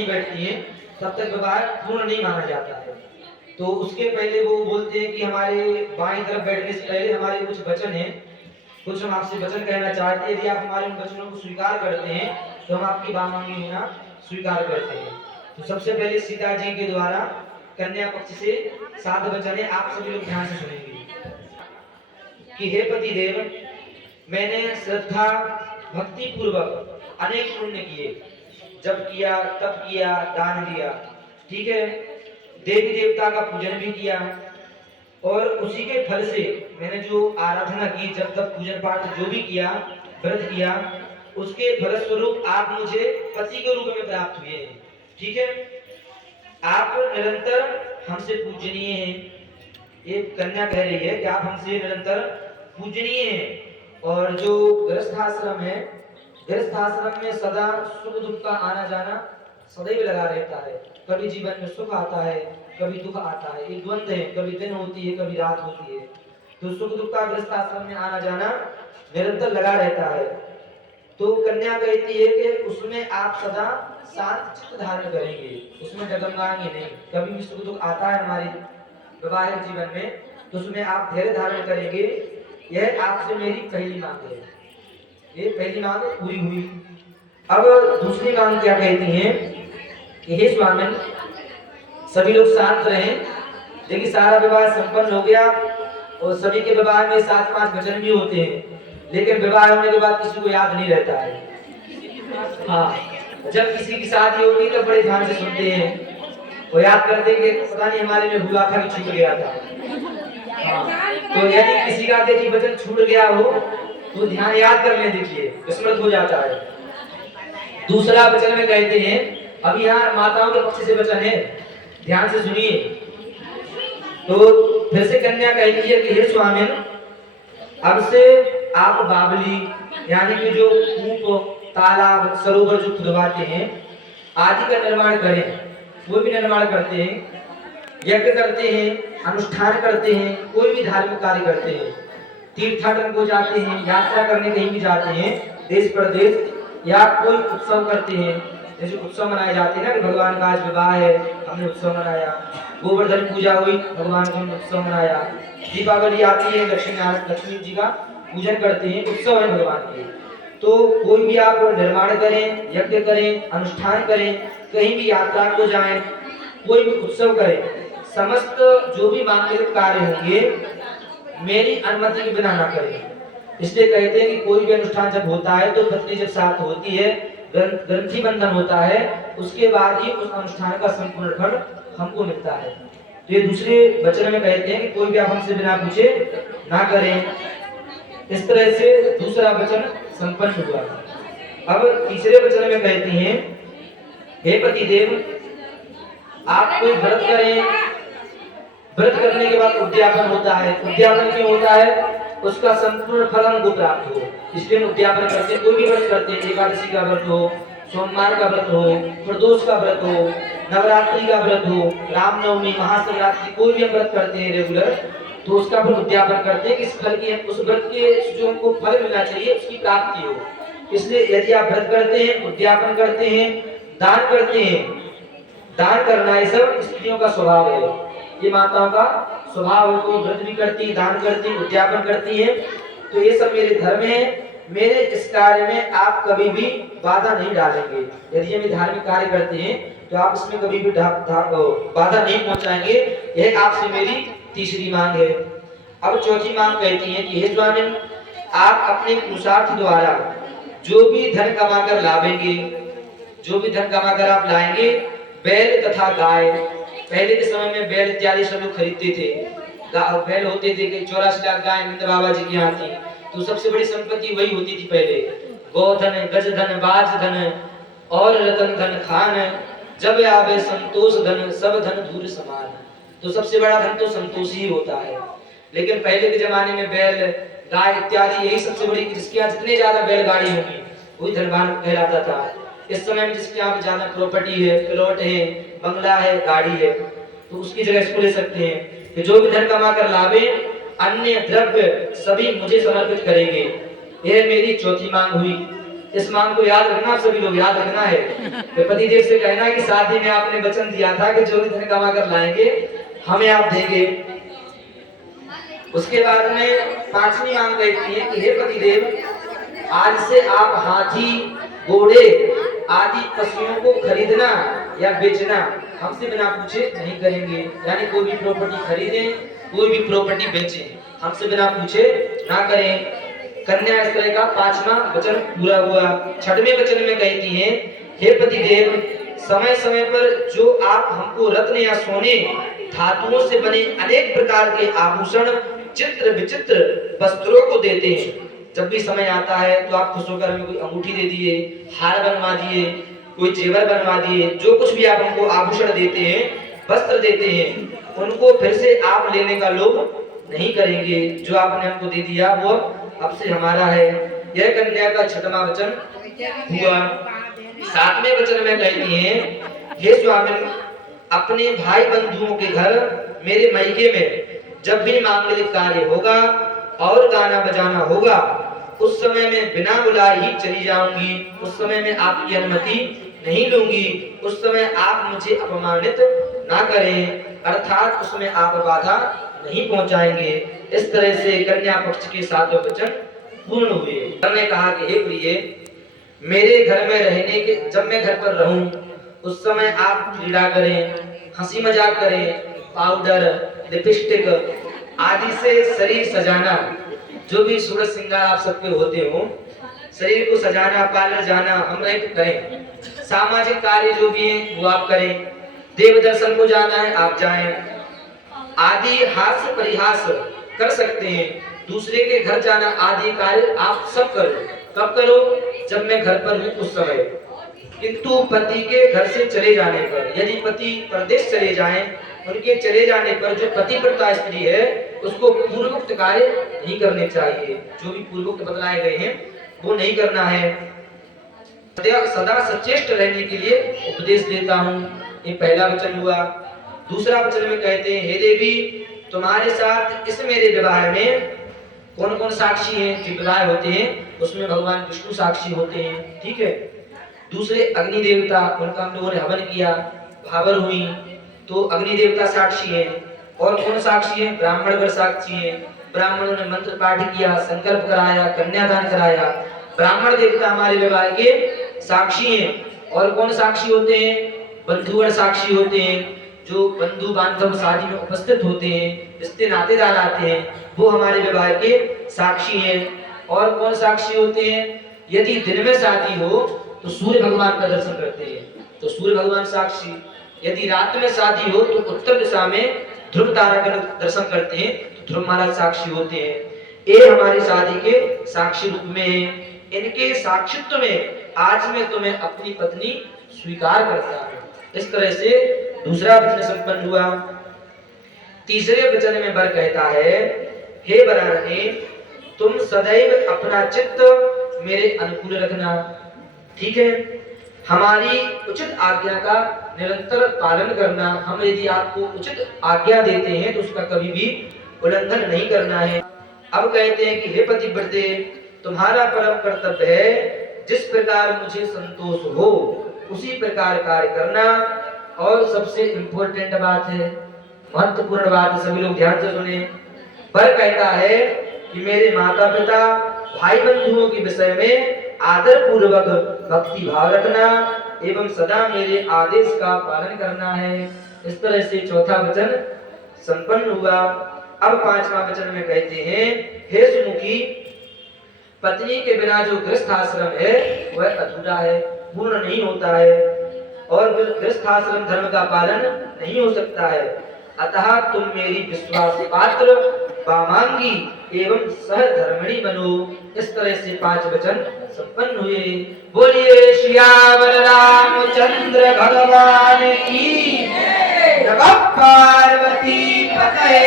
नहीं बैठती हैं तब तक विवाह पूर्ण नहीं माना जाता है। तो उसके पहले वो बोलते हैं कि हमारे बाईं तरफ बैठने से पहले हमारे कुछ वचन हैं, कुछ हम आपसे वचन कहना चाहते हैं। यदि आप हमारे उन वचनों को स्वीकार करते हैं तो हम आपकी वामांगी होना स्वीकार करते हैं। तो सबसे पहले सीता जी के द्वारा कन्या पक्ष से 7 वचन है, आप सभी लोग ध्यान से सुनेंगे कि हे पति देव, मैंने श्रद्धा भक्ति पूर्वक अनेक पुण्य किए, जब किया तब किया, दान दिया, ठीक है, देवी देवता का पूजन भी किया, और उसी के फल से मैंने जो आराधना की, जब तक पूजन पाठ जो भी किया, व्रत किया, उसके फलस्वरूप आप मुझे पति के रूप में प्राप्त हुए हैं। ठीक है, आप निरंतर हमसे पूजनीय हैं। ये कन्या कह रही है कि आप हमसे निरंतर पूजनीय हैं। और जो गृहस्थाश्रम है, गृहस्थाश्रम में सदा सुख दुख का आना जाना सदैव लगा रहता है। कभी जीवन में सुख आता है, कभी दुख आता है, एक द्वंद्व है, कभी दिन होती है, कभी रात होती है। तो सुख दुख का गृहस्थाश्रम में आना जाना निरंतर लगा रहता है। तो कन्या कहती है कि उसमें आप सदा शांत चित्त धारण करेंगे, उसमें डगमगाएंगे नहीं। कभी भी सुख दुख आता है हमारे वैवाहिक जीवन में तो उसमें आप धैर्य धारण करेंगे। यह आपसे मेरी पहली मांग है। ये पहली मांग पूरी हुई। अब दूसरी मांग क्या कहती हैं कि हे स्वामी, सभी लोग शांत रहें। देखिए, सारा विवाह संपन्न हो गया और सभी के विवाह में 7-5 वचन भी होते हैं, लेकिन विवाह होने के बाद किसी को याद नहीं रहता है। हाँ, जब किसी की शादी होती है तो बड़े ध्यान से सुनते हैं, वो याद करते हैं कि पता नहीं हमारे में हुआ था कि छूट गया था। हाँ, तो यदि किसी का देखिए वचन छूट गया हो तो ध्यान याद कर ले, देखिए स्मृत हो जाता है। दूसरा वचन में कहते हैं, अब यहाँ माताओं के पक्ष से वचन है, ध्यान से सुनिए। तो फिर से कन्या कहती है कि हे स्वामी, अब से आप बावली यानी कि जो कूप, तालाब, सरोवर जो खुदवाते हैं आदि का निर्माण करें। वो भी निर्माण करते हैं, यज्ञ करते हैं, अनुष्ठान करते हैं, कोई भी धार्मिक कार्य करते हैं, तीर्थाटन को जाते हैं, यात्रा करने कहीं भी जाते हैं देश प्रदेश, या कोई उत्सव करते हैं। जैसे उत्सव मनाए जाते हैं ना कि भगवान का आज विवाह है, हमने उत्सव मनाया, गोवर्धन पूजा हुई, भगवान का उत्सव मनाया, दीपावली आती है, लक्ष्मी जी का पूजन करते हैं, उत्सव है भगवान के। तो कोई भी आप निर्माण करें, यज्ञ करें, अनुष्ठान करें, कहीं भी यात्रा को जाएं, कोई भी उत्सव करें, समस्त जो भी मांगलिक कार्य होंगे मेरी अनुमति के बिना ना करें। इसलिए कहते हैं कि कोई भी अनुष्ठान जब होता है तो पत्नी जब साथ होती है, ग्रंथि बंधन होता है, उसके बाद ही उस अनुष्ठान का संपूर्ण फल हमको मिलता है। तो ये दूसरे वचन में कहते हैं कि कोई भी आप हमसे बिना पूछे ना करें। इस तरह से दूसरा वचन संपन्न हुआ। अब तीसरे वचन में कहती हैं, हे पति देव, आप कोई व्रत करें, व्रत करने के बाद उद्यापन होता है। उद्यापन क्यों होता है? उसका संपूर्ण फल हमको प्राप्त हो, इसलिए उद्यापन करते हैं। कोई भी व्रत करते हैं, एकादशी का व्रत हो, सोमवार का व्रत हो, प्रदोष का व्रत हो, नवरात्रि का व्रत हो, रामनवमी, महाशिवरात्रि, कोई भी व्रत करते हैं रेगुलर, तो उसका फिर उद्यापन करते हैं। इस फल की, उस व्रत के जो हमको फल मिलना चाहिए उसकी प्राप्ति हो। इसलिए यदि आप व्रत करते हैं, उद्यापन करते हैं, दान करते हैं, दान करना ये सब स्त्रियों का स्वभाव है, ये माताओं का स्वभाव है। तो व्रत भी करती है, दान करती है, उद्यापन करती है, तो ये सब मेरे धर्म है। मेरे इस कार्य में आप कभी भी बाधा नहीं डालेंगे। यदि हम धार्मिक कार्य करते हैं तो आप इसमें कभी भी बाधा नहीं पहुंचाएंगे। यह आपसे मेरी तीसरी मांग है। अब चौथी मांग कहती है कि हे स्वामी, आप अपने पुरुषार्थ द्वारा जो भी धन कमाकर लावेंगे, जो भी धन कमाकर आप लाएंगे, बैल तथा गाय, पहले के समय में बैल इत्यादि सब लोग खरीदते थे, बैल होते थे कि 84 लाख गाय नंद बाबा जी के यहाँ थी, तो सबसे बड़ी संपत्ति वही होती थी पहले। गोधन, गजधन, बाजधन और रतन धन खान, जब आवे संतोष धन, सब धन धूल समान। तो सबसे बड़ा धन तो संतोष ही होता है। लेकिन पहले के जमाने में बैल, गाय इत्यादि यही सबसे बड़ी, जिसके यहाँ जितने ज्यादा बैलगाड़ी होगी वही धनवान कहलाता था। इस समय में जिसके यहाँ ज्यादा प्रॉपर्टी है, प्लॉट है, बंगला है, गाड़ी है, तो उसकी जगह इसको ले सकते हैं कि जो भी धन कमा कर लावे, अन्य द्रव्य सभी मुझे समर्पित करेंगे। यह मेरी चौथी मांग हुई। इस मांग को याद रखना, आप सभी लोग याद रखना है। तो पतिदेव से कहना है कि शादी में आपने वचन दिया था कि जो भी धन कमा कर लाएंगे हमें आप देंगे। उसके बाद में पांचवी मांग कहती है कि हे पतिदेव, आज से आप हाथी, घोड़े आदि पशुओं को खरीदना या बेचना हमसे बिना पूछे नहीं करेंगे। यानी कोई भी प्रॉपर्टी खरीदें, कोई भी प्रॉपर्टी बेचें, हमसे बिना पूछे ना करें। कन्या इस तरह का पांचवा वचन पूरा हुआ। छठवें वचन में कहती हैं, हे पतिदेव, समय समय पर जो आप हमको रत्न या सोने धातुओं से बने अनेक प्रकार के आभूषण, चित्र विचित्र वस्त्रों को देते हैं। जब भी समय आता है तो आप खुश होकर हमें कोई अंगूठी दे दिए, हार बनवा दिए, कोई जेवर बनवा दिए, जो कुछ भी आप हमको आभूषण देते हैं, वस्त्र देते हैं, उनको फिर से आप लेने का लोभ नहीं करेंगे। जो आपने हमको दे दिया वो अब से हमारा है। यह कन्या का छठवां वचन हुआ। सातवें वचन में कहती हैं, हे स्वामी, अपने भाई बंधुओं के घर मेरे मायके में जब भी मांगलिक कार्य होगा और गाना बजाना होगा, उस समय में बिना बुलाए ही चली जाऊंगी। उस समय में आपकी अनुमति नहीं लूंगी। उस समय आप मुझे अपमानित ना करें, अर्थात उसमें आप बाधा नहीं पहुंचाएंगे। इस तरह से कन्या पक्ष के सातों वचन पूर्ण हुए। हमने कहा कि हे प्रिय, मेरे घर में रहने के, जब मैं घर पर रहूं उस समय आप क्रीड़ा करें, हंसी मजाक करें, पाउडर, लिपस्टिक आदि से शरीर सजाना, जो भी सूरज श्रृंगार आप सबके होते हो, शरीर को सजाना, पार्लर जाना हम रहित करें। सामाजिक कार्य जो भी है वो आप करें। देव दर्शन को जाना है आप जाएं। आदि हास्य परिहास कर सकते हैं। दूसरे के घर जाना आदि कार्य आप सब करो। कब करो? जब मैं घर पर हूँ उस समय। किंतु पति के घर से चले जाने पर, यदि पति प्रदेश चले जाएं, उनके चले जाने पर जो पतिव्रता स्त्री है उसको पूर्वोक्त कार्य नहीं करने चाहिए। जो भी पूर्वोक्त बतलाए गए हैं वो नहीं करना है। सदा सचेष्ट रहने के लिए उपदेश देता हूँ। ये पहला वचन हुआ। दूसरा वचन में कहते हैं, हे देवी, तुम्हारे साथ इस मेरे विवाह में कौन कौन साक्षी हैं? जो विवाह होते हैं उसमें भगवान विष्णु साक्षी होते हैं, ठीक है। दूसरे अग्नि देवता, उनका हम लोगों ने हवन किया, भावर हुई, तो अग्नि देवता साक्षी हैं। और कौन साक्षी है? ब्राह्मणगण साक्षी हैं। ब्राह्मणों ने मंत्र पाठ किया, संकल्प कराया, कन्यादान कराया। ब्राह्मण देवता हमारे विवाह के साक्षी हैं। और कौन साक्षी होते हैं? बंधुगण साक्षी होते हैं। जो बंधु बांधव शादी में उपस्थित होते हैं, रिश्ते नातेदार आते हैं, वो हमारे विवाह के साक्षी हैं। और कौन साक्षी होते हैं? यदि दिन में शादी हो तो सूर्य भगवान का दर्शन करते हैं, तो सूर्य भगवान साक्षी। यदि रात में शादी हो तो उत्तर दिशा में ध्रुव तारा का दर्शन करते हैं, तो ध्रुव महाराज साक्षी होते हैं। ये हमारी शादी के साक्षी रूप में है। इनके साक्षित्व में आज मैं तुम्हें अपनी पत्नी स्वीकार करता हूँ। इस तरह से दूसरा वचन संपन्न हुआ। तीसरे वचन में वर कहता है, हे वरानने, तुम सदैव अपना चित्त मेरे अनुकूल रखना, ठीक है। हमारी उचित आज्ञा का निरंतर पालन करना। हम यदि आपको उचित आज्ञा देते हैं तो उसका कभी भी उल्लंघन नहीं करना है। अब कहते हैं कि हे पतिव्रते, तुम्हारा परम कर्तव्य है जिस प्रकार मुझे संतोष हो उसी प्रकार कार्य करना। और सबसे इम्पोर्टेंट बात है, महत्वपूर्ण बात है, सभी लोग ध्यान से सुने। पर कहता है कि मेरे माता पिता भाई बंधुओं के विषय में आदर पूर्वक भक्ति भाव रखना एवं सदा मेरे आदेश का पालन करना है। इस तरह से चौथा वचन संपन्न हुआ। अब पांचवा वचन में कहते हैं, हे सुमुखी, पत्नी के बिना जो गृहस्थ आश्रम है वह अधूरा है, पूर्ण नहीं होता है। और गृहस्थ आश्रम धर्म का पालन नहीं हो सकता है। अतः तुम मेरी विश्वास पात्र, वामांगी एवं सहधर्मिणी बनो। इस तरह से 5 वचन संपन्न हुए। बोलिए श्यावर रामचंद्र भगवान की, नमः पार्वती पते।